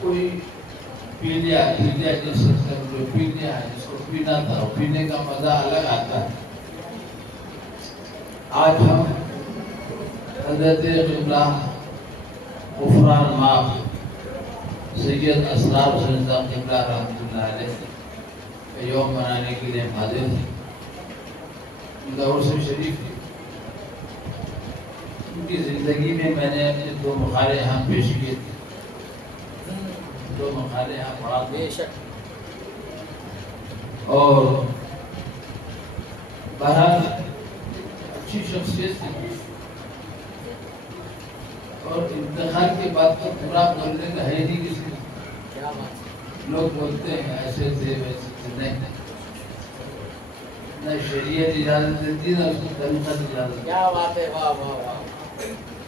کوئی پی لیا جس سے جو پی لیا ہے جس کو پینا تھا وہ پینے کا مزہ الگ آتا ہے. آج ہم حضرت قبلہ غفران ماف سید اسرار حسین صاحب قبلہ رحمۃ اللہ علیہ کا یوم منانے کے لیے حاضر ہیں. ان کا عرس شریف ہے. ان کی زندگی میں میں نے اپنے 2 مقالے یہاں پیش کیے تھے. 2 مقالے یہاں پڑھا بے شک. اور بہرحال اچھی شخصیت تھی اور انتقال کے بعد تو پورا بولنے کا ہے نہیں کسی کو. لوگ بولتے ہیں ایسے تھے ویسے تھے. نہیں، نہ شریعت اجازت دیتی نہ اس کو طریقت اجازت. کیا بات ہے، واہ واہ واہ.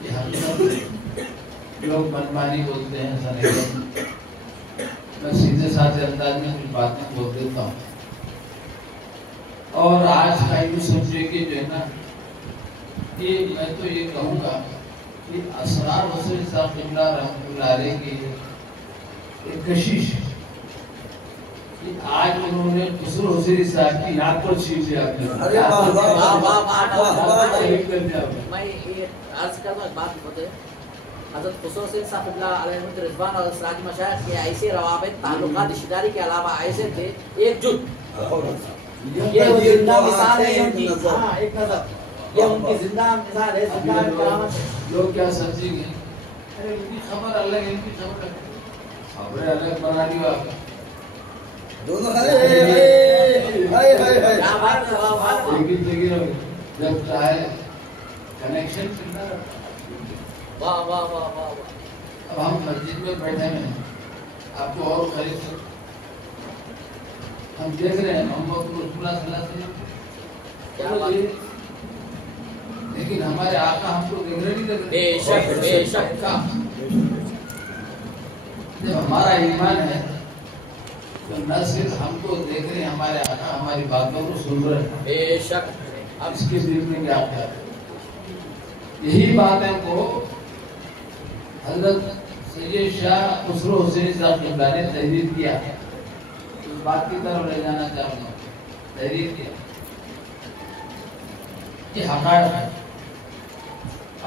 یہ حقیقت ہے. لوگ منمانی بولتے ہیں ایسا نہیں. میں سیدھے سادھے انداز میں کچھ باتیں بول دیتا ہوں. اور آج کا یوں سمجھے کہ جو ہے نا کہ میں تو یہ کہوں گا کہ اسرار حسین صاحب قبلہ رحمۃ اللہ علیہ کی ایک کشش کہ آج انہوں نے خسرو حسینی صاحب کی یاد پر چھین لیا. میں یہ عرض کرتا ہوں بات بتائے. حضرت خسرو حسین صاحب قبلہ علیہ رضوان اور سراج مشائخ کے ایسے روابط تعلقات رشتہ داری کے علاوہ ایسے تھے ایک جٹ. یہ زندہ مثال ہے ان کی. ہاں ایک نظر یہ ان کی زندہ مثال ہے. زندہ کرامت ہے. لوگ کیا سمجھیں گے ارے ان کی خبر الگ ہے ان کی خبر الگ. خبریں الگ بنا دی آپ دونوں. لیکن دیکھیے جب چاہے کنیکشن چلنا. واہ واہ واہ واہ. اب ہم مسجد میں بیٹھے ہیں آپ کو اور قریب سے ہم دیکھ رہے ہیں محمد رسول اللہ صلی اللہ علیہ وسلم. لیکن ہمارے آقا ہم کو دیکھ رہے نہیں لگ رہے. بے شک بے شک. جب ہمارا ایمان ہے تو نہ صرف ہم کو دیکھ رہے ہیں ہمارے آقا ہماری باتوں کو سن رہے ہیں. بے شک. اب اس کے دل میں کیا خیال ہے. یہی باتیں کو حضرت سید شاہ خسرو حسینی صاحب قبلہ نے تحریر کیا. اس بات کی طرف لے جانا چاہوں گا. تحریر کیا یہ حقائق ہے.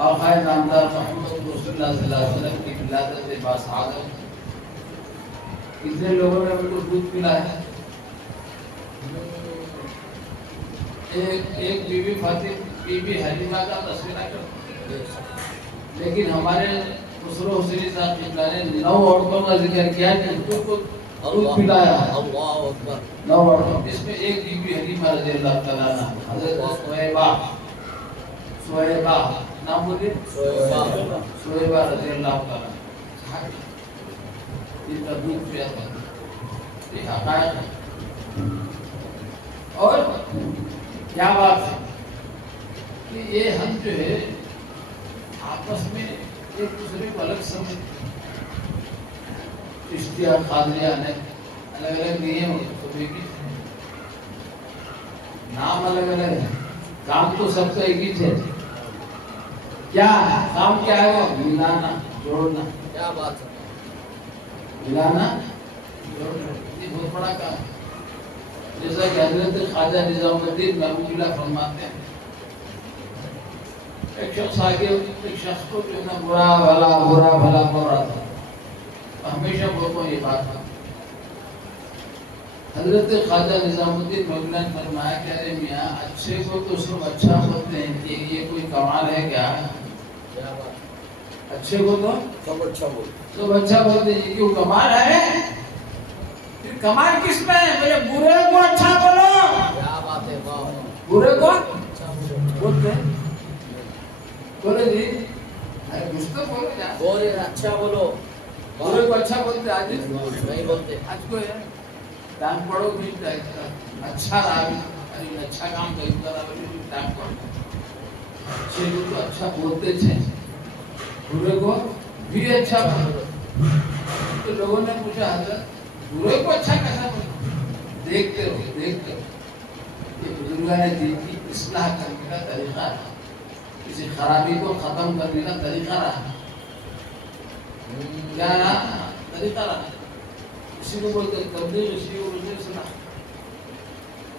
آقا نامدار محمد رسول اللہ صلی اللہ علیہ وسلم کی ولادت باسعادت کتنے لوگوں نے ان کو دودھ پلایا ہے. ایک بی بی فاطمہ بی بی حلیمہ کا تذکرہ کرتے لیکن ہمارے خسرو حسینی صاحب قبلہ نے 9 عورتوں کا ذکر کیا کہ ان کو دودھ پلایا ہے. 9 عورتوں اس میں ایک بی بی حلیمہ رضی اللہ تعالیٰ عنہ. حضرت سویبہ نام بولیے. سویبہ رضی اللہ تعالیٰ ان کا دودھ پیا تھا. یہ حقائق ہے. اور کیا بات ہے کہ یہ ہم جو ہے آپس میں ایک دوسرے کو الگ سمجھتے. چشتیہ قادریہ نے الگ الگ نہیں ہے. نام الگ الگ ہے. کام تو سب کا ایک ہی تھے. کیا کام کیا ہے وہ ملانا جوڑنا. کیا بات ہے. ملانا جوڑنا یہ بہت بڑا کام ہے. جیسا کہ حضرت خواجہ نظام الدین محمود اللہ فرماتے ہیں ایک شخص آگے ایک شخص کو جو ہے برا بھلا بول رہا تھا. ہمیشہ بولتا ہوں یہ بات تھا. حضرت خواجہ نظام الدین محمود اللہ نے فرمایا کہ ارے میاں اچھے کو تو سب اچھا بولتے ہیں کہ یہ کوئی کمال ہے کیا. اچھے کو تو سب اچھا بولتے ہیں یہ کیوں کمال ہے. کمال کس میں ہے. مجھے برے کو اچھا بولو. کیا بات ہے. برے کو بولتے ہیں بولے جی ارے کچھ تو بولو یار. بولے اچھا بولو. برے کو اچھا بولتے آج نہیں بولتے. آج کو ہے ٹائم پڑھو بھی اچھا رہا بھی اچھا کام ٹائم پڑھو. اچھے کو تو اچھا بولتے تھے برے کو بھی اچھا بولو. تو لوگوں نے پوچھا حضرت برے کو اچھا کیسا بولو. دیکھتے رہو یہ بزرگان دین کی اصلاح کرنے کا طریقہ ہے. کسی خرابی کو ختم کرنے کا طریقہ رہا. کیا رہا طریقہ رہا. اسی کو بولتے تبلیغ شیعہ رسول صلاح.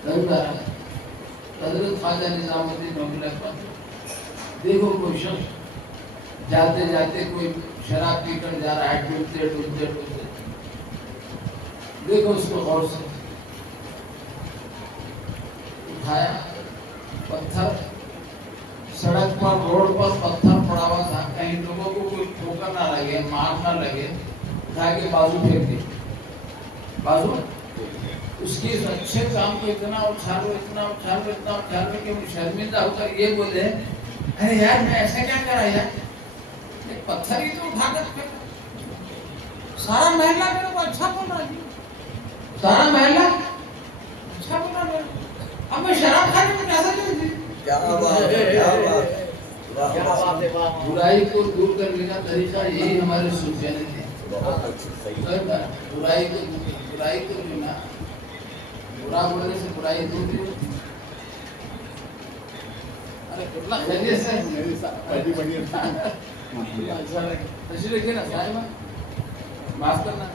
طریقہ رہا. حضرت خواجہ نظام الدین رحمۃ اللہ پر دیکھو کوئی شخص جاتے جاتے کوئی شراب پی کر جا رہا ہے, ڈولتے ڈولتے ڈولتے, دیکھو اس کو غور سے. اٹھایا پتھر, سڑک پر روڈ پر پتھر پڑا ہوا تھا, کہیں لوگوں کو کوئی ٹھوکر نہ لگے, مار نہ لگے, اٹھا کے بازو پھینک دی. بازو اس کی اس اچھے کام کو اتنا اچھالو اتنا اچھالو اتنا اچھالو کہ وہ شرمندہ ہو کر یہ بولے ارے یار میں ایسا کیا کرا یار, ایک پتھر ہی تو اٹھا کر پھینکا. سارا محلہ میرے کو اچھا بول رہا ہے, سارا محلہ اچھا بول رہا ہے. اب میں شراب کھانے میں کیسا کروں گی؟ کیا بات ہے, کیا بات ہے. برائی کو دور کرنے کا طریقہ یہی ہمارے صوفیہ نے دیا. بہت اچھی, صحیح. برائی کو جو نا برا بولنے سے برائی دور نہیں ہوتی. ارے کتنا خیریت سے تشریف رکھیے نا صاحبہ, معاف کرنا.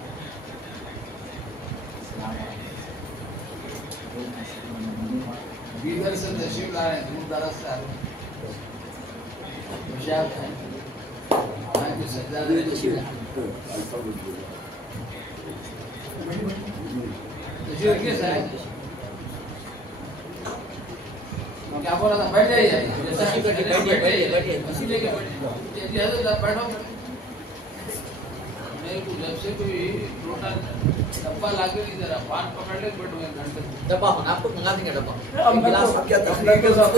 بیدر سے تشریف لا رہے ہیں, دور دراز سے آ رہے ہیں. ہوشیار ہیں, وہاں کے سجادے تشریف رکھیے صاحب. کیا بول رہا تھا, بیٹھ جائیے. بیٹھو. میرے کو جب سے کوئی روٹا ڈبا لا کے نہیں دے رہا, پان پکڑ لے بیٹھو ایک گھنٹے. ڈبا آپ کو منگا دیں گے ڈبا. کیا تکلیف کے ساتھ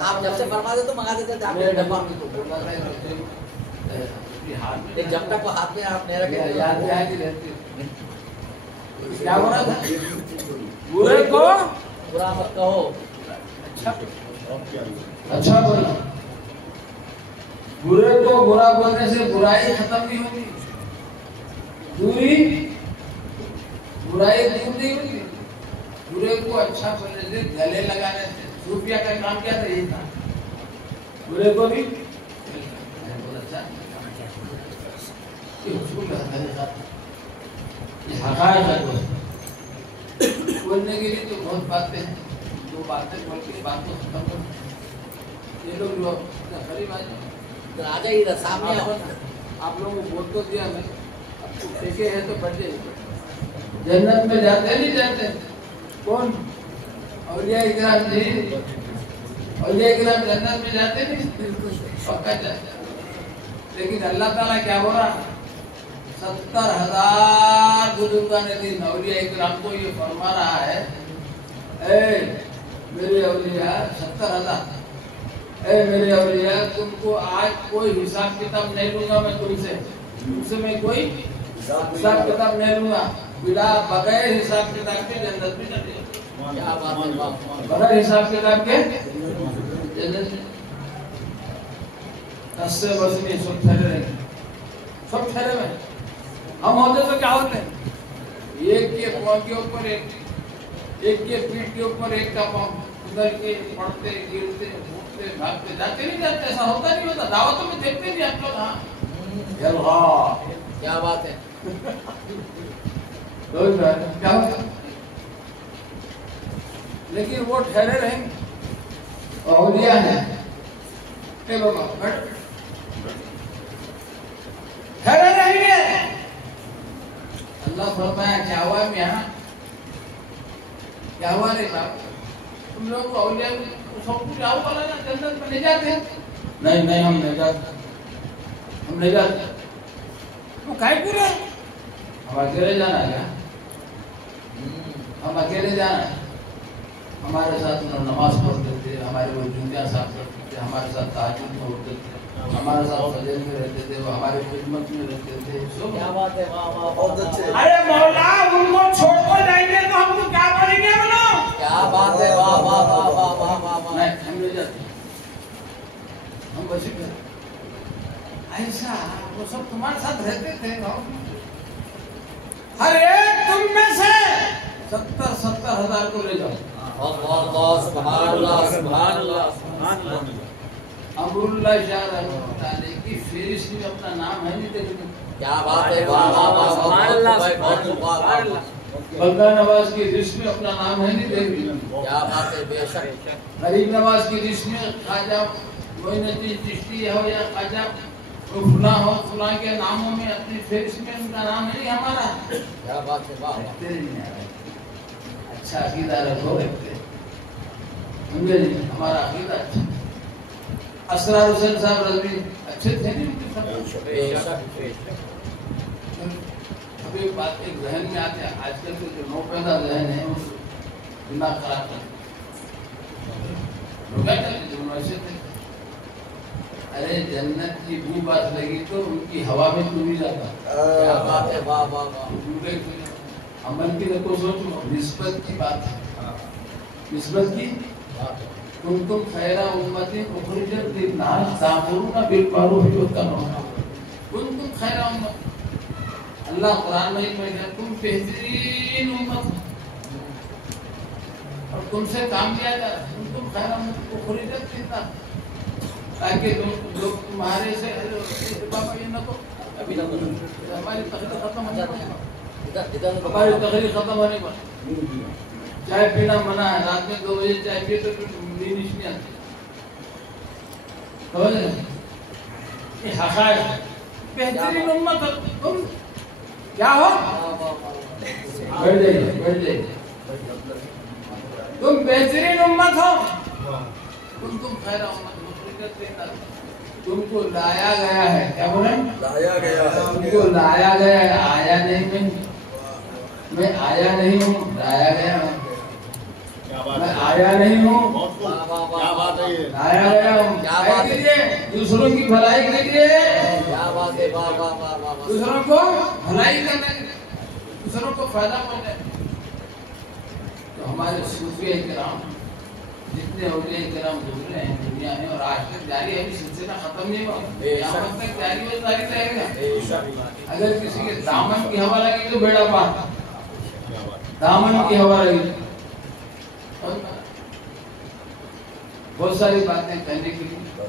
آپ جب سے فرما دے تو منگا دیتے تھے آپ کو ڈبا. جب تک وہ ہاتھ میں آپ نہیں رکھے یاد میں آتی رہتی. کیا ہو رہا تھا, برے کو برا مت کہو, اچھا بولو. برے کو برا بولنے سے برائی ختم نہیں ہوگی, برائی دور نہیں ہوگی. برے کو اچھا بولنے سے, گلے لگانے سے. صوفیہ کا کام کیا تھا, یہی تھا. برے کو بھی یہ حصول ہے, یہ حقائق ہے. بولنے کے لیے تو بہت باتیں ہیں, دو باتیں بول کے بات کو ختم کر. یہ لوگ جو غریب آج آ جائیے سامنے. آپ لوگوں کو بول تو دیا میں, اب تو دیکھے ہیں تو بڑھ جائیے. جنت میں جاتے نہیں جاتے کون, اولیاء اکرام جی. اولیاء اکرام جنت میں جاتے نہیں, پکا جاتے. لیکن اللہ تعالیٰ کیا بول رہا, 70,000 بزرگان دین اولیاء اکرام کو یہ فرما رہا ہے, اے میرے اولیاء 70,000, اے میرے اولیاء تم کو آج کوئی حساب کتاب نہیں لوں گا میں تم سے میں کوئی حساب کتاب نہیں لوں گا. بلا بغیر حساب کتاب کے جنت میں چلے جاؤ. بغیر حساب کتاب کے جنت میں 10 سے بس میں سب ٹھہرے رہیں گے, سب ٹھہرے ہوئے. ہم ہوتے تو کیا ہوتے, ایک کے پاؤں کے اوپر ایک کے پیٹ کے اوپر ایک کا پاؤں ادھر کے, پڑھتے گرتے اٹھتے بھاگتے جاتے نہیں جاتے. ایسا ہوتا نہیں ہوتا. دعوتوں میں دیکھتے نہیں آپ لوگ. ہاں کیا بات ہے, کیا ہوتا, لیکن وہ ٹھہرے رہیں گے. اولیاء ہیں بابا, ٹھہرے رہیں گے. اللہ فرمایا کیا ہوا میاں, کیا ہوا رے باپ, تم لوگ اولیاء سب کچھ آؤ والا نا جنت میں لے جاتے ہیں. نہیں ہم نہیں جاتے. تو کائے کو رہے, ہم اکیلے جانا ہے کیا, ہم اکیلے جانا ہے. ہمارے ساتھ نماز پڑھتے تھے, ہمارے وہ جمعہ صاحب کرتے تھے, ہمارے ساتھ تہجد میں ہوتے تھے, ہمارے ساتھ فجر میں رہتے تھے, وہ ہمارے خدمت میں رہتے تھے. کیا بات ہے, بہت اچھے. ارے مولا ان کو چھوڑ کر جائیں گے تو ہم کو کیا کریں گے بولو. کیا بات ہے, واہ واہ واہ واہ واہ واہ. ہم لے جاتے, ہم بچے گئے. ایسا وہ سب تمہارے ساتھ رہتے تھے. ہر ایک تم میں سے 70,000 کو لے جاؤ. سبحان اللہ سبحان اللہ. امر اللہ شاہ رحمۃ اللہ علیہ کی فہرست میں اپنا نام ہے نہیں دیکھتے. کیا بات ہے، واہ واہ واہ واہ، بندہ نواز کی لسٹ میں اپنا نام ہے نہیں دیکھتے. کیا بات ہے، بے شک. غریب نواز کی لسٹ میں خواجہ معین الدین چشتی ہو یا خواجہ فلاں ہو، فلاں کے ناموں میں اپنی فہرست میں ان کا نام نہیں ہمارا. کیا بات ہے، واہ واہ. اچھا عقیدہ رکھو، رکھتے سمجھے جی، ہمارا عقیدہ اچھا. اسرار حسین صاحب رضوی اچھے تھے نہیں؟ بے شک بے شک. ابھی بات ایک ذہن میں آتے ہیں، آج کل کے جو نو پیدا ذہن ہے اس دماغ خراب کرتے لوگ جو ایسے تھے. ارے جنت کی بو بات لگی تو ان کی ہوا میں تو نہیں جاتا. کیا بات ہے، واہ واہ واہ. عمل کی دیکھو سوچو، نسبت کی بات ہے، نسبت کی. کنتم خیر امت اخرجت للناس تأمرون بالمعروف وتنهون. کنتم خیر امت، اللہ قرآن میں کہتا ہے تم بہترین امت اور تم سے کام لیا جا رہا ہے. تم خیر امت اخرجت للناس، تاکہ لوگ تمہارے سے بابا یہ نہ کو ابھی نہ بولو. ہماری تقریر ختم ہونے پر ہماری ہماری تقریر ختم ہونے پر چائے پینا منع ہے. رات میں 2 بجے چائے پیے تو نیند نہیں آتی. یہ حقائق. بہترین امت تم کیا ہو؟ بیٹھ جائیے، بیٹھ جائیے. تم بہترین امت ہو. تم خیر امت مخرجت للناس. تم کو لایا گیا ہے. کیا بولے؟ لایا گیا ہے. تم کو لایا گیا ہے. آیا نہیں میں آیا نہیں ہوں، لایا گیا ہوں. میں آیا نہیں ہوں، کیا بات ہے، لایا گیا ہوں. کیا بات ہے. کے لیے دوسروں کی بھلائی کے لیے، کیا بات ہے، واہ واہ واہ واہ. دوسروں کو بھلائی کرنے کے لیے، دوسروں کو فائدہ پہنچانے. تو ہمارے صوفیہ کرام جتنے اولیاء کرام گزرے ہیں دنیا میں اور آج تک جاری ہے، سلسلہ ختم نہیں ہوا، قیامت تک جاری و جاری رہے گا. اگر کسی کے دامن کی ہوا لگی تو بیڑا پار. دامن کی ہوا لگی بہت ساری باتیں کہنے کے لیے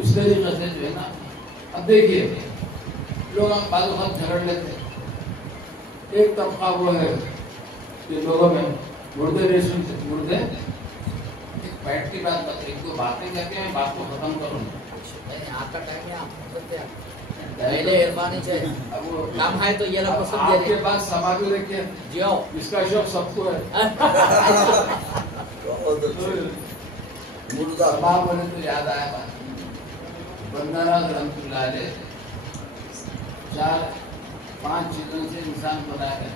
اس طریقے سے جو ہے نا. اب دیکھیے لوگ ہم بعض وقت جھگڑ لیتے ہیں. ایک طبقہ وہ ہے کہ لوگوں میں مردے نہیں سنتے. مردے بیٹھ کی بات بات ایک دو باتیں کرتے ہیں، بات کو ختم کرو. آپ کا ٹائم ہے، آپ سکتے ہیں. مہربانی چاہیے. کام ہے تو یہ لوگ کو آپ کے پاس سما بھی رکھے جیو. اس کا شوق سب کو ہے. سما بولے تو یاد آیا بات. بندہ نواز رحمۃ اللہ علیہ 4-5 چیزوں سے انسان بنایا گیا.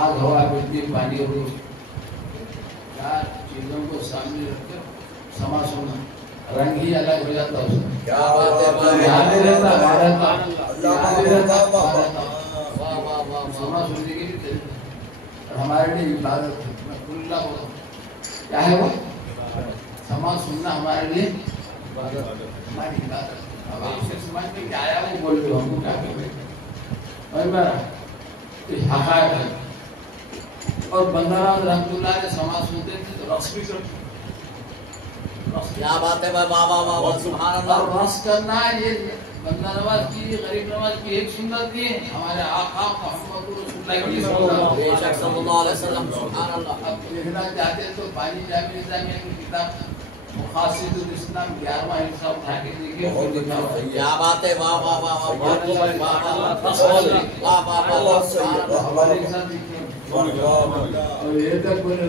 آگ، ہوا، مٹی، پانی اور روح. 4 چیزوں کو سامنے رکھ کر سما سننا، رنگ ہی الگ ہو جاتا اس میں. کیا بات ہے. یاد نہیں رہتا بھارت، یاد نہیں رہتا بھارت. واہ واہ واہ. سما سننے کے لیے اور ہمارے لیے عبادت ہے. میں کھلا ہوا کیا ہے وہ سما سننا ہمارے لیے ہماری عبادت. اب آپ سے سمجھ میں کیا آیا وہ بول رہے ہو، ہم کو کیا کریں. حقائق ہے. اور بندہ نواز رحمۃ اللہ علیہ سما سنتے تھے تو رقص بھی کرتے. کیا بات ہے، واہ واہ واہ واہ. سبحان اور اللہ. رقص کرنا یہ بندہ نواز کی، غریب نواز کی ایک سنت نہیں ہے، ہمارے آقا محمد رسول اللہ کی سنت. بے شک صلی اللہ علیہ وسلم. سبحان اللہ. اب دیکھنا چاہتے ہیں تو بانی جامع اسلامیہ کی کتاب مقاصد الاسلام 11واں حصہ اٹھا کے دیکھیے. کیا بات ہے، واہ واہ واہ واہ. بہت بہت واہ واہ واہ واہ واہ. ہمارے ساتھ دیکھیے. اور یہ تک بولے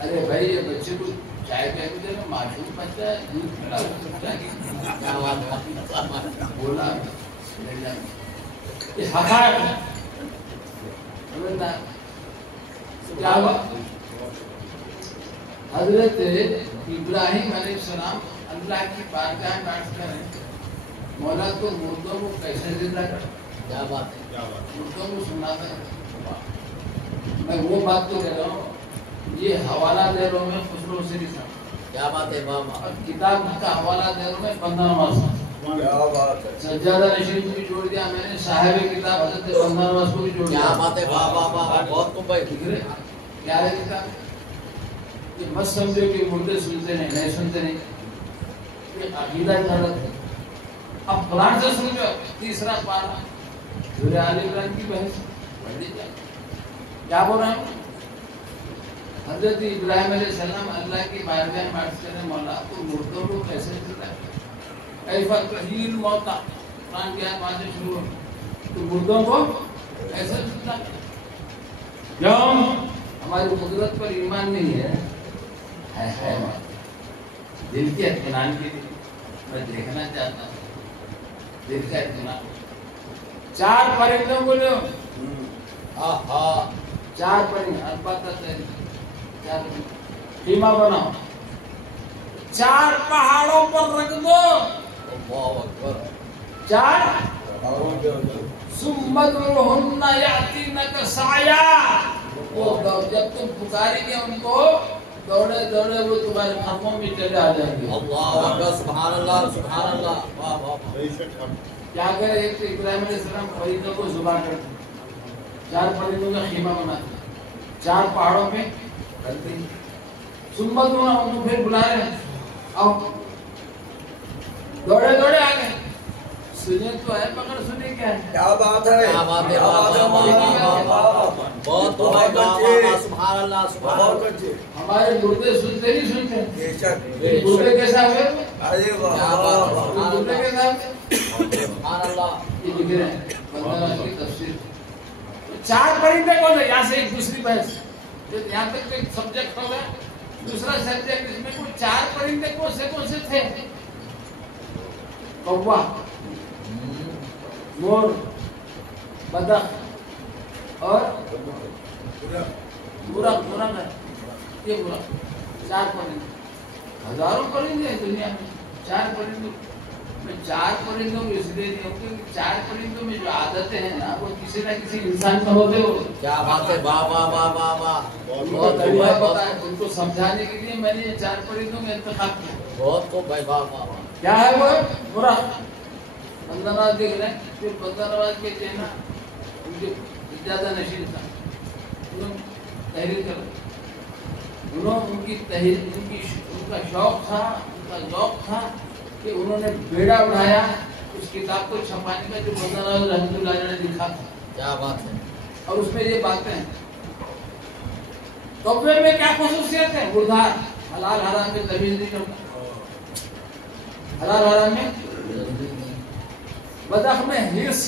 ارے بھائی یہ بچے کو چائے پہ بھی دینا، معصوم بچہ ہے، دودھ پلا سکتا ہے. بولا یہ حقائق ہے. کیا ہوا؟ حضرت ابراہیم علیہ السلام اللہ کی بارگاہ میں بیٹھ کر مولا تو مردوں کو کیسے زندہ کر. کیا بات ہے. مردوں کو سناتا ہے. میں وہ بات تو کہہ رہا ہوں، یہ حوالہ دے رہا ہوں میں خسرو سری صاحب. کیا بات ہے، واہ واہ. اور کتاب کا حوالہ دے رہا ہوں میں بندہ نواز صاحب. کیا بات ہے. سجادہ نشین کو بھی جوڑ دیا میں نے، صاحب کتاب حضرت بندہ نواز کو بھی جوڑ دیا. کیا بات ہے، واہ واہ واہ. بہت خوب بھائی. کیا ہے کتاب؟ یہ مت سمجھو کہ مردے سنتے نہیں، نہیں سنتے نہیں. یہ عقیدہ غلط ہے. اب قرآن سے سمجھو تیسرا پارہ سورہ آل عمران کی بحث پڑھ لی جائے. کیا بول رہا ہوں؟ حضرت ابراہیم علیہ السلام اللہ کی بارگاہ میں عرض کریں مولا تو مردوں کو کیسے زندہ کرے؟ کیف تحیی الموتى، قرآن کی آیت وہاں سے شروع ہو تو مردوں کو کیسے زندہ کرے؟ کیوں؟ ہماری قدرت پر ایمان نہیں ہے دل کے اطمینان کے لیے میں دیکھنا چاہتا ہوں دل کا اطمینان. 4 پرندوں کو لو، چار پرندے البتہ خیمہ بناؤ، 4 پہاڑوں پر رکھ دو، 4 ثم ادعوهن يأتينك سعيا. جب تم پکاریں گے ان کو دوڑے دوڑے وہ تمہارے خموں میں چلے آ جائیں گے. اللہ اکبر، سبحان اللہ سبحان اللہ. واہ واہ. کیا کرے؟ ایک تو ابراہیم علیہ السلام پرندوں کو ذبح کرتے، 4 پرندوں کا خیمہ بناتے، 4 پہاڑوں پہ کرتے. سمت ان کو پھر بلا رہے ہیں، آؤ دوڑے دوڑے آ گئے. سنیں تو ہے مگر سنیں کیا ہے؟ کیا بات ہے، کیا بات ہے، بہت سبحان اللہ سبحان اللہ. ہمارے مردے سنتے نہیں سنتے. بے شک مردے کیسا ہوئے؟ ارے کیا بات ہے، مردے کیسا ہوئے؟ سبحان اللہ. یہ لکھ رہے ہیں بندہ کی تفسیر. 4 پرندے کون ہے؟ یہاں سے ایک دوسری بحث، یہاں تک ایک سبجیکٹ ہو گیا. دوسرا سبجیکٹ اس میں کوئی 4 پرندے کون سے تھے؟ کوا، مور، بطخ اور مرغ ہے. یہ مرغ 4 پرندے. ہزاروں پرندے ہیں دنیا میں. 4 پرندوں میں 4 پرندوں میں اس لیے نہیں ہوتے کہ 4 پرندوں میں جو عادتیں ہیں نا وہ کسی نہ کسی انسان میں ہوتے ہو. کیا بات ہے، واہ واہ واہ واہ واہ. بہت طریقہ پتا ہے ان کو سمجھانے کے لیے میں نے یہ 4 پرندوں کا انتخاب کیا. بہت خوب بھائی، واہ واہ واہ. کیا ہے وہ؟ مرغ. بندہ نواز دیکھ رہے ہیں پھر بندہ نواز کے کہنا ان کے زیادہ نشین تھا. انہوں تحریر کر انہوں ان کی تحریر ان کا شوق تھا، ان کا ذوق تھا کہ انہوں نے بیڑا اٹھایا اس کتاب کو چھپانے کا جو بندہ نواز رحمۃ اللہ علیہ نے لکھا تھا. کیا بات ہے. اور اس میں یہ باتیں ہیں. کوے میں کیا خصوصیت ہے؟ مردار، حلال حرام میں تمیز نہیں کرتا، حلال حرام میں. بطخ میں ہرس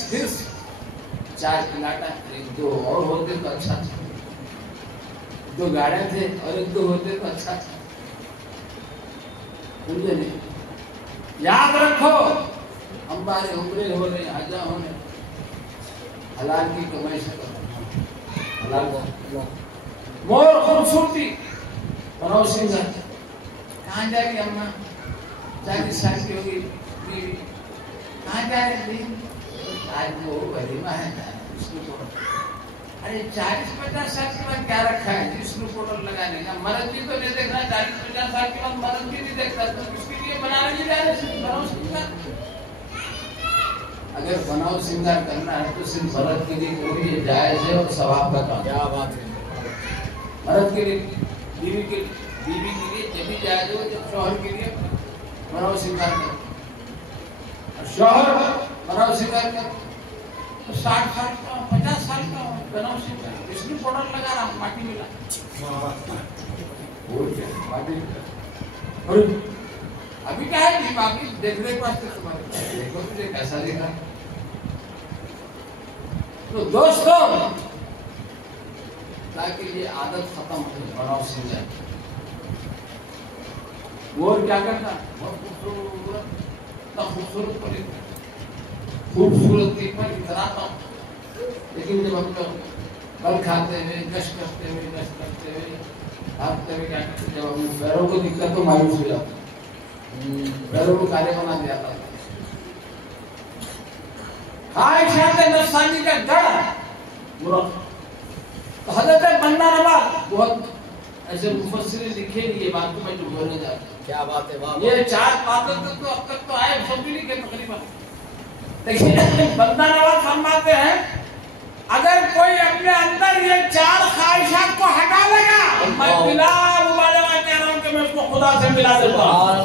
4 پلاٹا، 1-2 اور ہوتے تو اچھا تھا. 2 گاڑیاں تھے اور 1-2 ہوتے تو اچھا تھا. سمجھے نہیں؟ یاد رکھو ہمارے عمرے ہو رہے حجا ہونے حلال کی کمائی سے کرو. حلال مور خوبصورتی بناؤ سنگر. کہاں جائے گی اماں؟ 40 سال کی ہوگی بیوی. کہاں جا رہے تھے؟ آج وہ ولیمہ ہے اس میں پوڈر. ارے 40-50 سال کے بعد کیا رکھا ہے اس میں پوڈر لگانے کا؟ مرد بھی تو نہیں دیکھنا. 40-50 سال کے بعد مرد بھی نہیں دیکھتا تو اس کے لیے بنانے نہیں جا رہے. بناؤ سنگار. اگر بناؤ سنگار کرنا ہے تو صرف مرد کے لیے کوئی یہ جائز ہے اور ثواب کا کام. کیا بات ہے. مرد کے لیے، بیوی کے لیے جب بھی جائز ہو جب شوہر کے لیے بناؤ سنگار کرو. شوہر بناؤ سنگار کر 60 سال کا 50 سال کا بناؤ سنگار. اس میں پاؤڈر لگا رہا ماٹی ملا ابھی کیا ہے باقی دیکھنے کے واسطے تمہارے دیکھو تجھے کیسا دیکھا. تو دوستو تاکہ یہ عادت ختم ہو بناؤ سنگار. اور کیا کرتا خوبصورت پر خوبصورتی پر اتراتا ہوں. لیکن جب ہم لوگ بل کھاتے ہوئے گشت کرتے ہوئے بھاگتے ہوئے کیا کرتے، جب ہم پیروں کو دکھتا تو مایوس ہو جاتا، پیروں کو کالے بنا دیا تھا. خواہشات نفسانی کا گڑھ مرغ. تو حضرت بندہ نواز بہت ایسے مفسرین لکھے نہیں یہ بات کو میں جو بولنے جاتا ہوں. کیا بات ہے. یہ 4 باتیں تو اب تک تو آئے سب بھی لکھے تقریباً. لیکن بندہ نواز فرماتے ہیں اگر کوئی اپنے اندر یہ 4 خواہشات کو ہٹا لے گا، میں بلا مبالغہ کہہ رہا ہوں کہ میں اس کو خدا سے ملا دیتا ہوں،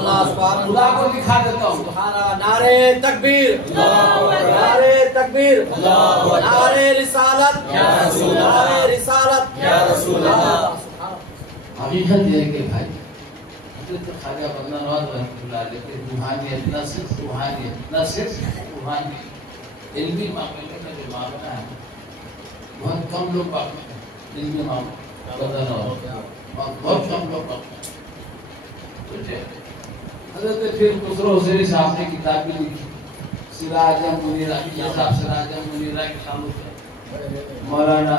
خدا کو دکھا دیتا ہوں. نعرے تکبیر، نعرے تکبیر، نعرے رسالت، نعرے رسالت یا رسول اللہ. حقیقت یہ ہے کہ بھائی حضرت خواجہ بندہ نواز رحمۃ اللہ علیہ کی روحانیت نہ صرف روحانیت، نہ صرف روحانیت، علمی معاملے میں جو معاملہ ہے بہت کم لوگ پاتے ہیں. علمی معاملہ بندہ نواز بہت کم لوگ پاتے ہیں. حضرت پھر خسرو حسینی صاحب نے کتاب بھی لکھی سراج منیرہ، صاحب سراج منیرہ کے شامل سے مولانا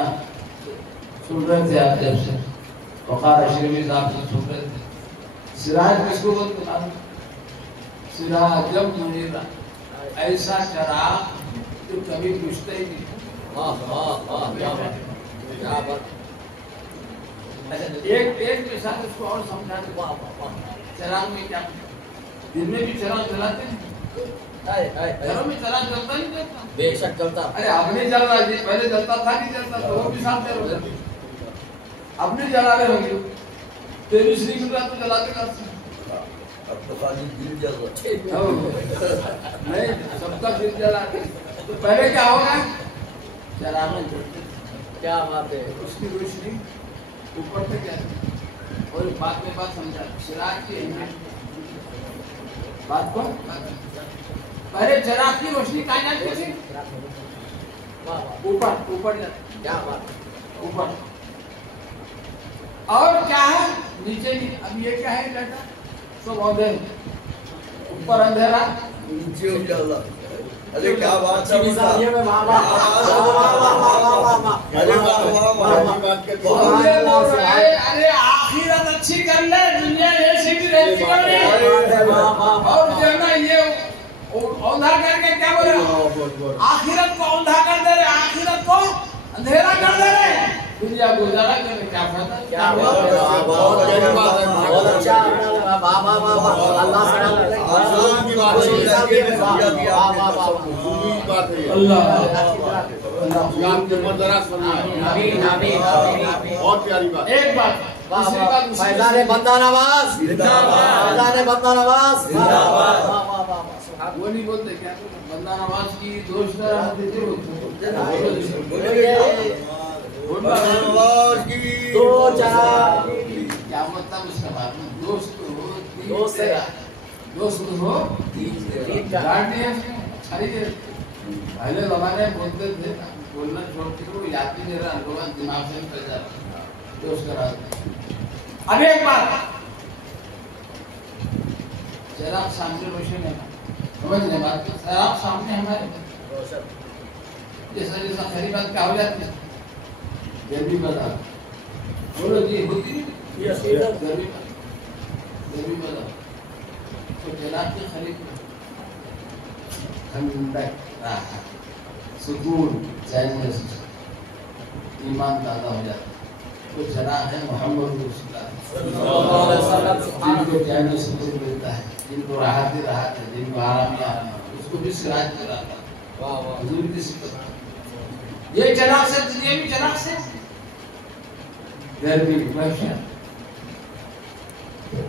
سن رہے تھے آپ جب سے وقار اشرفی صاحب سے سن رہے تھے. سراج کس کو بولتے ہیں؟ سراج منیرہ، ایسا چراغ جو کبھی بجھتا ہی نہیں. ایک مثال اس کو اور سمجھا دیں. چراغ میں کیا دن میں بھی چراغ جلاتے ہیں، گھروں میں چراغ جلتا نہیں جلتا؟ بے شک چلتا. ارے اب نہیں جل رہا جی، پہلے جلتا تھا نہیں جلتا تو وہ مثال دے رہے ہو. اب نہیں جلا رہے ہوں گے 23 نہیں مل رہا تو جلاتے کرتے ہیں. اب تو خالی دل جل رہا نہیں سب کا دل جلا. تو پہلے کیا ہوگا؟ چراغ میں جلتے. کیا بات ہے. اس کی روشنی اوپر سے کیا اور بات میں بات سمجھا چراغ کی اہمیت بات کو. پہلے چراغ کی روشنی کہاں جاتی تھی؟ اوپر اوپر جاتی. کیا بات اوپر. اور کیا ہے نیچے نہیں. اب یہ کیا ہے بیٹا؟ سب اندھیرا، اوپر اندھیرا نیچے اجالا. ارے کیا بات ہے. ارے آخرت اچھی کر لے، دنیا ایسی بھی رہتی ہے. اور جو ہے نا یہ اوندھا کر کے کیا بولے؟ آخرت کو اوندھا کر دے رہے، آخرت کو اندھیرا کر دے رہے، دنیا کو اجالا کر کے کیا فائدہ؟ کیا بات ہے. بہت اچھا. ایک بات فیضان بندہ نواز، فیضان بندہ نواز. وہ نہیں بولتے کیا بندہ نواز کی دوست دو چار کیا مطلب اس کا بات میں دوست دوست ہے. دوست ہو پہلے زمانے بولتے تھے بولنا چھوڑ کے وہ یاد نہیں رہا لوگ دماغ سے نکل جا رہا دوست کرا. اب ایک بات چراغ سامنے روشن ہے سمجھنے بات کو. چراغ سامنے ہمارے جیسا جیسا خری بات کیا ہو جاتی ہے گرمی بتا بولو جی ہوتی نہیں گرمی بتا تو چراغ کی خرید ٹھنڈک راحت سکون چین ایمان تازہ ہو جاتا ہے. تو چراغ ہے محمد رسول اللہ جن کو چین و سکون ملتا ہے، جن کو راحت ہی راحت ہے، جن کو آرام ہی آرام ہے، اس کو بھی سراج چلاتا ہے. حضور کی صفت یہ چراغ سے دنیا بھی چراغ سے گرمی وحشت.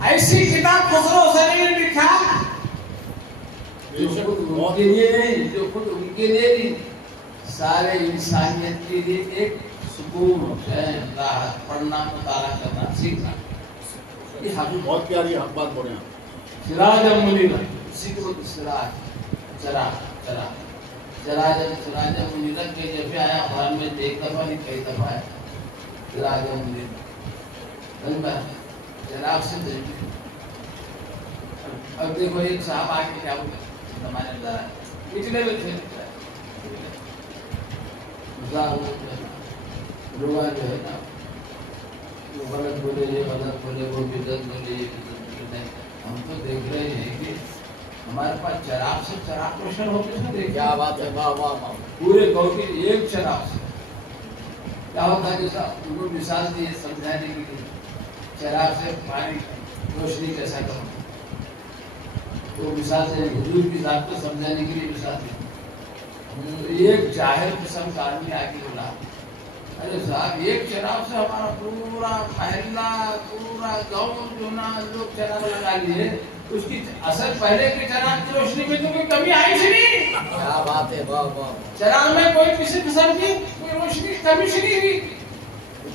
ایسی کتاب خسرو حسینی نے لکھا جو خود ان کے لیے نہیں، جو خود ان کے لیے نہیں، سارے انسانیت کے لیے ایک سکون چین راحت پڑھنا مطالعہ کرنا سیکھنا. یہ حقیقت بہت پیاری بات بولے ہیں. سراج منیرہ اسی کو سراج چراغ چراغ سراج منیرہ کے جیسے آیا قرآن میں ایک دفعہ نہیں کئی دفعہ ہے. سراج منیرہ چراغ سے دیکھیں. اب دیکھو ایک صاحب آ کے کیا بولے ہمارے اندر اتنے میں تھے لوگ جو ہے نا وہ غلط بولے یہ غلط بولے وہ بدعت بولے یہ بدعت بولے. ہم تو دیکھ رہے ہیں کہ ہمارے پاس چراغ سے چراغ روشن ہوتے ہیں. دیکھ کیا بات ہے. واہ واہ واہ. پورے گاؤں کے ایک چراغ سے کیا ہوتا ہے جیسا ان کو مثال دی سمجھانے کے لیے چراغ سے پانی روشنی کیسا کرنا وہ مثال سے حضور کی ذات کو سمجھانے کے لیے مثال دی. ایک جاہل قسم کا آدمی آگے بولا ارے صاحب ایک شراب سے ہمارا پورا محلہ پورا گاؤں جو نا لوگ چراغ لگا لیے اس کی اثر پہلے کے چراغ کی روشنی میں تو کوئی کمی آئی سی نہیں. کیا بات ہے, واہ واہ. چراغ میں کوئی کسی قسم کی کوئی روشنی کمی سی نہیں ہوئی.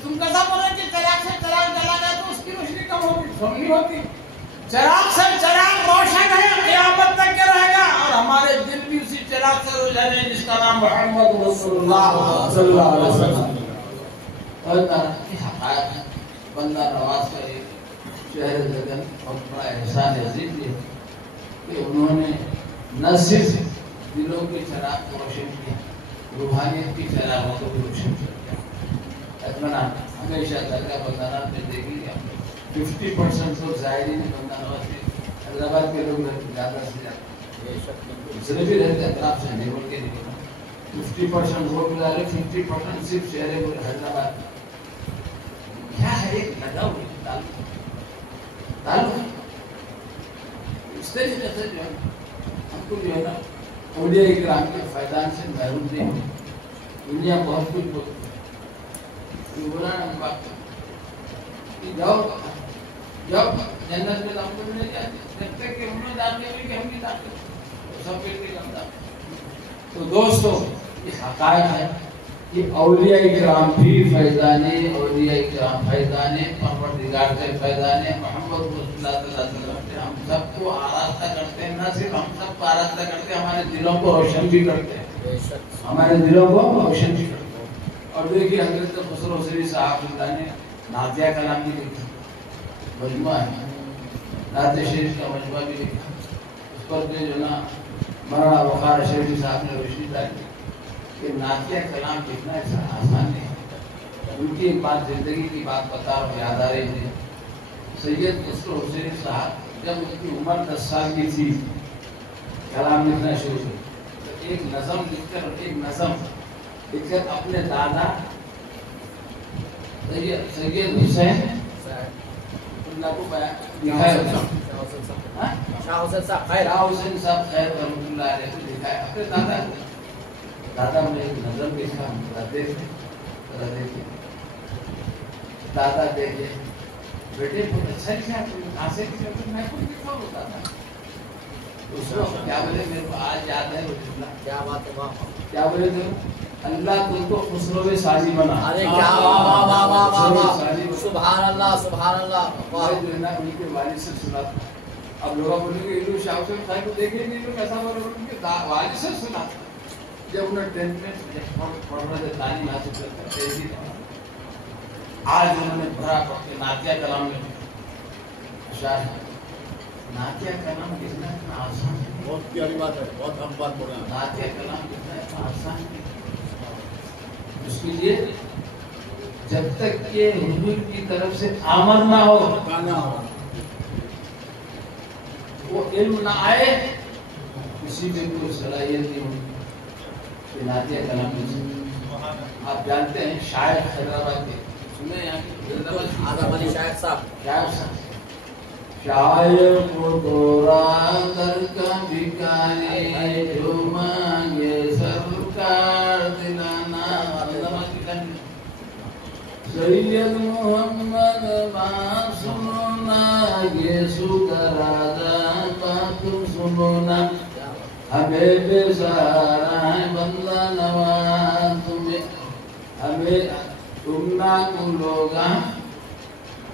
تم کیسا بولا کہ چراغ سے چراغ جلا گیا تو اس کی روشنی کم ہوگی؟ کم نہیں ہوتی. چراغ سے چراغ روشن ہے, قیامت تک کے رہے گا, اور ہمارے دل بھی اسی چراغ سے روشن ہے جس کا نام محمد رسول اللہ صلی اللہ علیہ وسلم. اور کی حقائق ہے. بندہ نواز کا ایک شہر زدن اور بڑا احسان عظیم ہے کہ انہوں نے نہ صرف دلوں کی چراغ کو روشن کیا, روحانیت کی چراغوں کو بھی روشن کیا. اطمینان ہمیشہ درگاہ بندانات میں دیکھی گیا 50% تو زائرین بندانات میں حیدرآباد کے لوگ زیادہ سے زیادہ صرف ہی رہتے اطراف سے نیبر کے لیے 50% وہ ملا رہے 50% صرف شہر حیدرآباد. کیا ہے ایک لگا ہوئی تعلق اس طریقے سے جو ہے ہم کو جو ہے نا اولیاء اکرام کے فیضان سے محروم نہیں ہو. دنیا بہت کچھ بولتی ہے, بولا نا بات جاؤ جب جنت میں ہم کو ملے جاتے جب تک کہ انہوں نے جانتے ہوئے کہ ہم نہیں جانتے سب کے لیے ہم جانتے. تو دوستو یہ حقائق ہے کہ اولیاء اکرام بھی فیضانے, اولیاء اکرام فیضانے, پروردگار کے فیضانے, محمد رسول اللہ صلی اللہ علیہ وسلم سے ہم سب کو آراستہ کرتے ہیں. نہ صرف ہم سب کو آراستہ کرتے ہیں, ہمارے دلوں کو روشن بھی کرتے ہیں, ہمارے دلوں کو روشن بھی کرتے ہیں. اور دیکھیے حضرت خسرو حسینی صاحب اللہ نے نعتیہ کلام بھی لکھا, مجموعہ ہے نعت شریف کا مجموعہ بھی لکھا. اس پر جو نا مولانا وقار اشرفی صاحب نے روشنی ڈالی کہ نعتیہ کلام لکھنا ایسا آسان نہیں ہے. ان کی ایک بات زندگی کی بات بتا رہا ہوں, یاد آ رہی ہے. سید خسرو حسینی صاحب جب ان کی عمر 10 سال کی تھی کلام لکھنا شروع کی, تو ایک نظم لکھ کر اپنے دادا سید حسین اللہ کو شاہ حسین صاحب خیر رحمۃ اللہ علیہ کو لکھا ہے اپنے دادا کو. دادا میں ایک نظم لکھا دادا دیکھے بیٹے بہت اچھا لکھا, کہاں سے لکھا؟ میں خود لکھا ہوں دادا. اس وقت کیا بولے, میرے کو آج یاد ہے کیا بات ہے, کیا بولے تھے, اللہ تم کو خسرو سازی بنا. ارے کیا واہ واہ واہ واہ, سبحان اللہ سبحان اللہ. جو ہے نا ان کے والد سے سنا تھا. اب لوگ بولیں گے یہ شاہ حسین صاحب کو دیکھیں نہیں لوگ ایسا بولے, ان کے والد سے سنا تھا. جب انہیں 10th میں پڑھ رہے تھے, تعلیم حاصل کرتے تھے, آج انہوں نے بھرا پڑھ کے نعتیہ کلام میں اشعار. نعتیہ کلام لکھنا اتنا آسان ہے, بہت پیاری بات ہے, بہت ہم بات بول رہے ہیں. نعتیہ کلام لکھنا اتنا آسان ہے. اس کے لیے جب تک کہ حضور کی طرف سے آمد نہ ہو, وہ علم نہ آئے, کسی میں کوئی صلاحیت نہیں ہوتی کہ نعتیہ کلام لکھیں. آپ جانتے ہیں شاعر حیدرآباد کے سنے یہاں آدم علی شاعر صاحب, شاعر کو دورا در کا بھکاری جو مانگے سرکار دلانا. سید محمد بات سنونا, یہ سکرادا بات سنونا, ہمیں بے سہارا ہے بندہ نواز, ہمیں تم نہ لوگا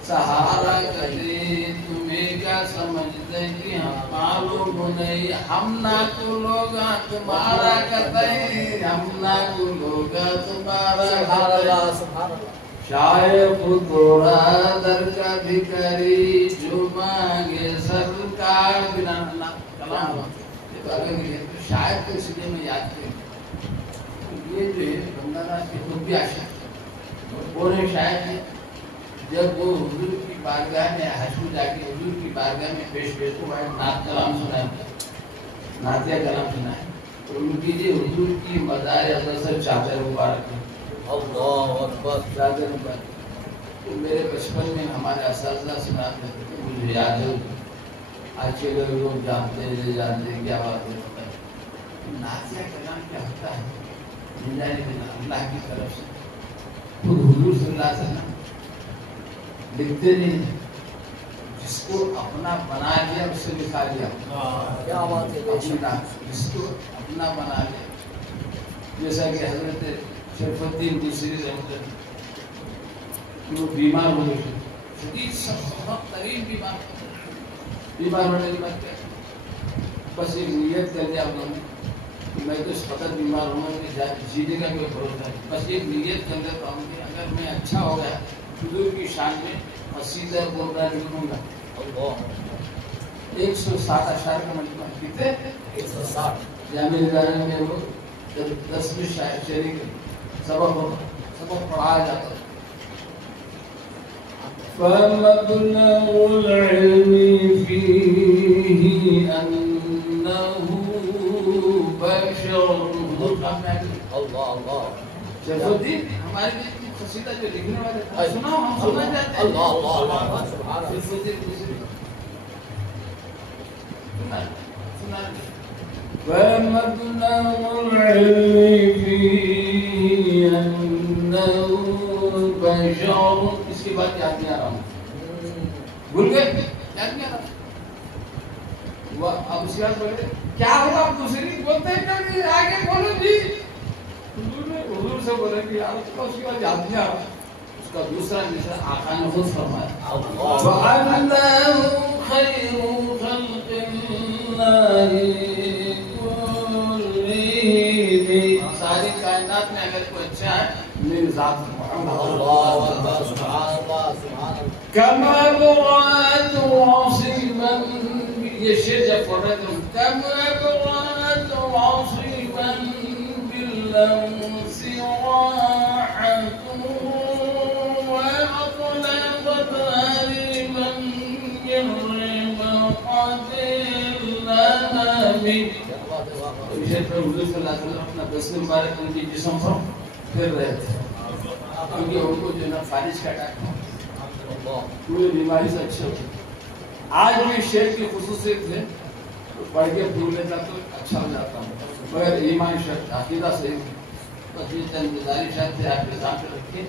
سہارا کہتے, تمہیں کیا سمجھتے کہ ہم معلوم نہیں, ہم نہ لوگا تمہارا کہتے, ہم نہ لوگا تمہارا کہتے. شاعر خودورا در کا بھکاری جو مانگے سرکار بنا. کلام شاعر کو اس لیے میں یاد کریں, یہ جو ہے بندہ کی خود بھی آشا بولے شاعر ہے. جب وہ حضور کی بارگاہ میں حج کو جا کے حضور کی بارگاہ میں پیش کو نعت کلام سنا ہے, نعتیہ کلام سنا ہے, تو ان کی لیے حضور کی مزار اثر سے چادر مبارک ہے. اللہ اکبر, چادر مبارک. تو میرے بچپن میں ہمارے اساتذہ سناتے تھے, مجھے یاد ہے. آج کے لوگ جانتے ہیں کیا بات ہے. نعتیہ کلام کیا ہوتا ہے, اللہ کی طرف سے خود حضور صلی اللہ علیہ وسلم لکھتے نہیں، جس کو اپنا بنا لیا اس سے لکھا لیا. کیا بات ہے. اپنا جس کو اپنا بنا لیا، جیسا کہ حضرت شرف الدین دوسری رحمت اللہ وہ بیمار ہو گئے، شدید سخت ترین بیمار ہونے کی بات کیا، بس ایک نیت کر دیا انہوں نے کہ میں تو اس قدر بیمار ہوں کہ جینے کا کوئی بھروسہ نہیں، بس ایک نیت کر دیتا ہوں کہ اگر میں اچھا ہو گیا حضور کی شان میں قصیدہ بولنا لکھوں گا. 160 اشعار کا مجموعہ کتنے 160 جامع نظام میں وہ 10 شاعری کے سبق پڑھایا جاتا ہے. فمبلغ العلم فيه أنه بشر. اللہ اللہ شرف الدین ہمارے لیے قصیدہ جو لکھنے والے سناؤ ہم سننا چاہتے ہیں. اللہ اللہ اللہ سبحان اللہ. شرف الدین دوسری سنا فمبلغ العلم فيه أنه بشر. اس کے بعد یاد نہیں آ رہا ہوں، بھول گئے یاد نہیں آ رہا. اب اس کے بعد بولے کیا ہوگا، آپ دوسری بولتے ہیں کہ آگے بولو جی. حضور سے بولے کہ یار اس کے بعد یاد نہیں آ رہا. اس کا دوسرا مصرع آقا نے خود فرمایا وَأَنَّهُ خَيْرُ خَلْقِ اللَّهِ كُلِّهِمْ. ساری کائنات میں اگر کوئی اچھا ہے میری ذات محمد. اللہ اکبر. سبحان اللہ سبحان اللہ. كما برأت عاصما. یہ شعر جب پڑھ رہے تھے كما برأت عاصما باللمس راحة وأطلبت هرما من رمقة الأنام. شعر پر حضور صلی اللہ علیہ وسلم اپنا دست مبارک ان کی جسم پر پھر رہے تھے کیونکہ ان کو جو نا فارج کا اٹیک پوری بیماری سے اچھے ہوتے. آج بھی شعر کی خصوصیت ہے پڑھ کے بھول لیتا تو اچھا ہو جاتا ہوں، مگر ایمان شرط عقیدہ سے بس یہ چند گزارشات سے آپ کے سامنے رکھے.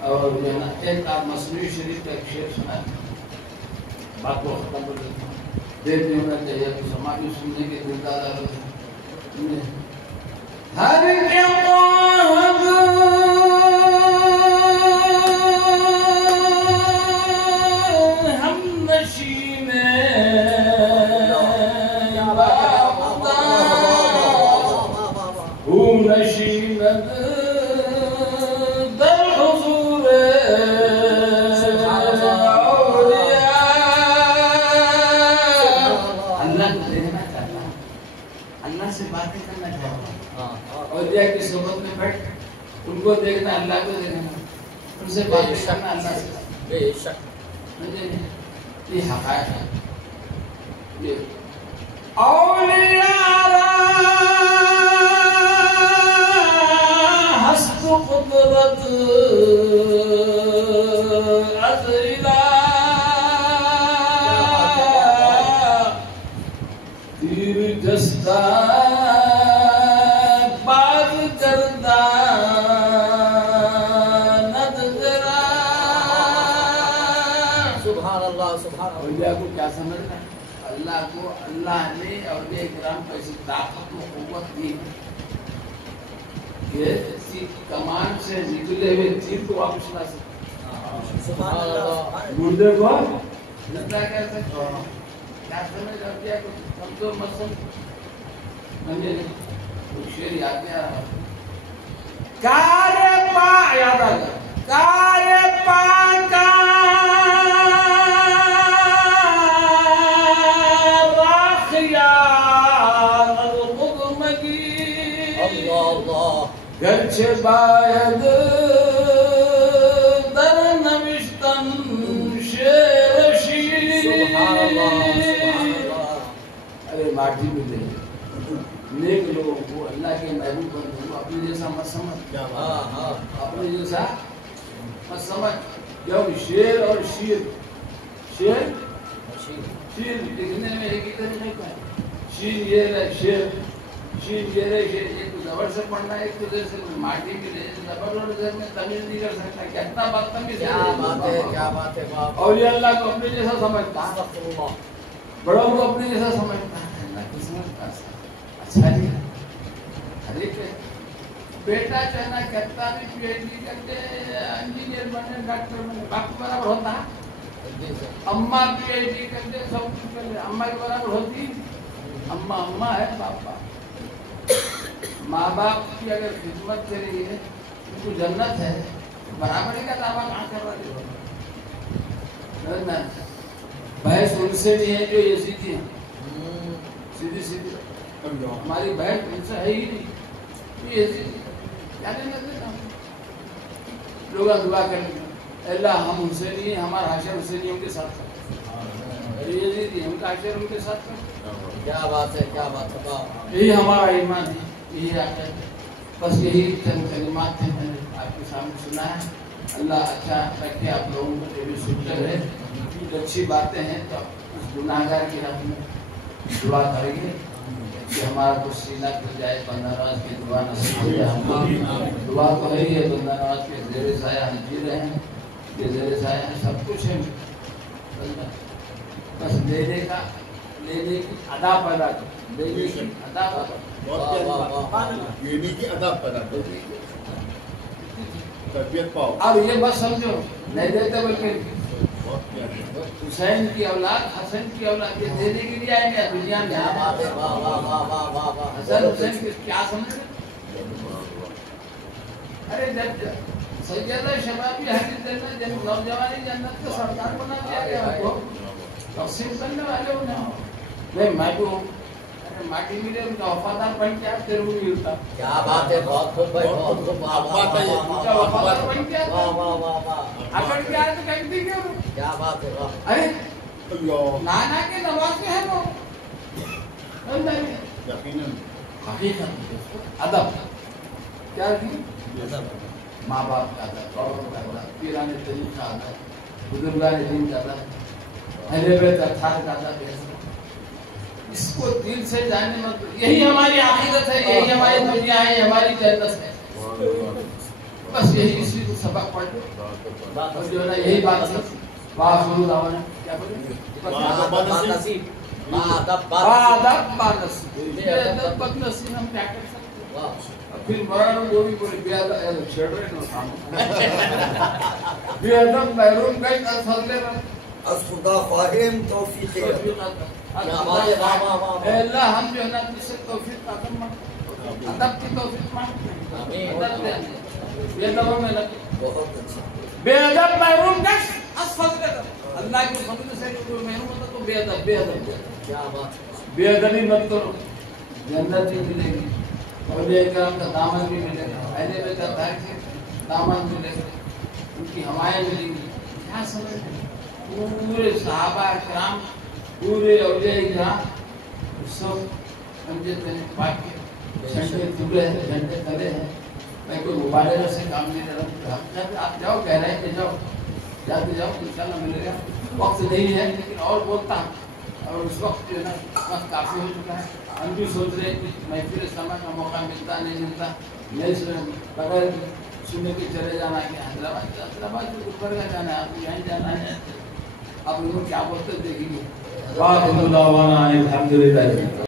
اور جو ہے نا ایک آپ مصنوعی شریف کا ایک شعر سنائیں، بات کو ختم کر دیتا ہوں. دیر نہیں ہونا چاہیے تو سماعی سننے کے دل دادا ہوتے ہیں. ہر ہم نشین ہوں نشین در حضور اللہ کو دیکھنا چاہتا ہوں، اللہ سے باتیں کرنا چاہتا ہوں. اور کی صحبت میں بیٹھ ان کو دیکھنا، اللہ کو دیکھنا، ان سے باتیں کرنا اللہ سے. بے شک یہ حقائق ہے. یہ اولیاء ہست قدرت ازلا تیر جستا باز جلدا ندرا. سبحان اللہ سبحان اللہ. اولیاء کو کیا سمجھنا ہے؟ اللہ کو اللہ نے اولیاء کرام کو ایسی طاقت و قوت دی کہ اسی کمان سے نکلے ہوئے تیر کو واپس لا سکتے. سبحان اللہ. مردے کو زندہ کر سکتے. کیا سمجھ اولیاء کو کمزور مت سمجھے. کچھ شعر یاد نہیں آ رہا. کار پا یاد آ گیا. کار پا کا گرچه باید در نوشتن شعر شیر. سبحان اللہ سبحان اللہ. ارے ماٹھی میں دے نیک لوگوں کو اللہ کے محبوب بندوں کو اپنے جیسا مت سمجھ. اپنے جیسا مت سمجھ. جب شعر اور شیر شعر شیر لکھنے میں ایک ہی طریقے کا ہے. شیر یہ ہے شعر شین جیرے کہ ایک تو زبر سے پڑھنا ہے، ایک تو ادھر سے ماٹی ملے، زبر اور ادھر میں تمیز نہیں کر سکتا، کتنا بدتمیز کیا بات ہے، کیا بات ہے باپ. اولیاء اللہ کو اپنے جیسا سمجھتا، استغفر اللہ. بڑوں کو اپنے جیسا سمجھتا ہے، اللہ کی سمجھتا اچھا نہیں ہے. ہر ایک بیٹا چاہنا کہتا بھی پی ایچ ڈی کرتے انجینئر بنے ڈاکٹر بنے باپ کے برابر ہوتا ہے. اماں پی ایچ ڈی کرتے سب کچھ کر لے، اماں کے برابر ہوتی، اماں اماں ہے، باپ باپ. ماں باپ کی اگر خدمت کریں گے ان کو جنت ہے، برابری کا دعویٰ کہاں کر رہے ہو؟ بحث ان سے نہیں ہے جو یہ سیدھی ہیں، سیدھی سیدھی ہماری بحث ان سے ہے ہی نہیں. یہ سیدھی کیا دینا لوگ دعا کریں اللہ ہم ان سے نہیں ہیں، ہمارا حشر ان سے نہیں، ان کے ساتھ یہ سیدھی ان کا حشر ان کے ساتھ. کیا بات ہے، کیا بات ہے باپ. یہی ہمارا ایمان ہے، یہی عقیدہ ہے. بس یہی چند کلمات ہیں میں نے آپ کے سامنے سنا ہے. اللہ اچھا رکھے آپ لوگوں کو، جو بھی سنتے رہے. جو اچھی باتیں ہیں تو اس گناہگار کی حق میں دعا کریں گے کہ ہمارا کچھ سینہ کھل جائے، بندہ نواز کی دعا نصیب ہو جائے. ہم دعا تو ہے ہی ہے، بندہ نواز کے زیر سایہ ہم جی رہے ہیں، یہ زیر سایہ ہے، سب کچھ ہے. بس لینے کا، لینے کی ادا پیدا کر، لینے کی ادا پیدا لینے کی ادا پیدا کر، تربیت پاؤ. اور یہ بس سمجھو نہیں دیتے بلکہ حسین کی اولاد، حسن کی اولاد یہ دینے کے لیے آئیں گے دنیا میں. حسن حسین کی کیا سمجھ رہے؟ ارے جب سیدہ شبابی اہل جنت، جب نوجوانی جنت کا سردار بنا دیا گیا تو تقسیم کرنے والے ہو نا. میں تو ماٹی ملے ان کا وفادار بن کے پھر وہ نہیں ہوتا. کیا بات ہے، بہت خوب بھائی، بہت خوب. ان کا وفادار بن کے واہ واہ واہ واہ. اکڑ کے آئے تو کہتے ہیں کیا بات ہے باپ. ارے نانا کے نواز کے ہیں وہ. یقیناً حقیقت ادب کیا ہے؟ ماں باپ کا ادب، بڑوں کا ادب، پیران طریق کا ادب، بزرگان دین کا ادب، اہل بیت اطہار کا ادب. اس کو دل سے جاننے مت، یہی ہماری عقیدت ہے، یہی ہماری دنیا ہے، ہماری جنت ہے. بس یہی اسی کو سبق پڑھ لو اور جو ہے نا یہی بات ہے. واہ دعوانا کیا بولے؟ نصیب بادب بانصیب، بے ادب بد نصیب ہم کیا کر سکتے ہیں؟ پھر مولانا وہ بھی بولے بے ادب چھڑ رہے بے ادب محروم گشت از فضل رب، از خدا خواہم توفیق اے اللہ ہم جو ہے نا تجھ سے توفیق عطا مانگتے ہیں، ادب کی توفیق مانگتے ہیں. ادب دے بے ادبوں میں لگے، بہت اچھا. بے ادب محروم گشت از فضل رب. اللہ کے فضل سے کوئی محروم ہوتا تو بے ادب، بے ادب. کیا بات. بے ادبی مت کرو، جنت بھی ملے گی، اولیاء کرام کا دامن بھی ملے گا، اہل بیت اطہار کے دامن ملے گا، ان کی ہوائیں ملیں گی. کیا سمجھ پورے صحابہ کرام، پورے اولیاء کرام سب سمجھے تھے پاک کے جھنڈے دورے ہیں، جھنڈے تلے ہیں. میں کوئی مبالغہ سے کام نہیں لے رہا ہوں. آپ جاؤ، کہہ رہے ہیں کہ جاؤ، جاتے جاؤ انشاءاللہ ملے گا. وقت نہیں ہے لیکن اور بولتا ہوں. اور اس وقت جو ہے نا وقت کافی ہو چکا ہے. ہم بھی سوچ رہے ہیں کہ محفل سما کا موقع ملتا نہیں ملتا، نہیں بغیر سننے کے چلے جانا ہے کہ حیدرآباد سے اوپر کا جانا ہے، آپ کو یہیں جانا ہے. آپ لوگ کیا بولتے دیکھیں گے. واہ الحمد للہ.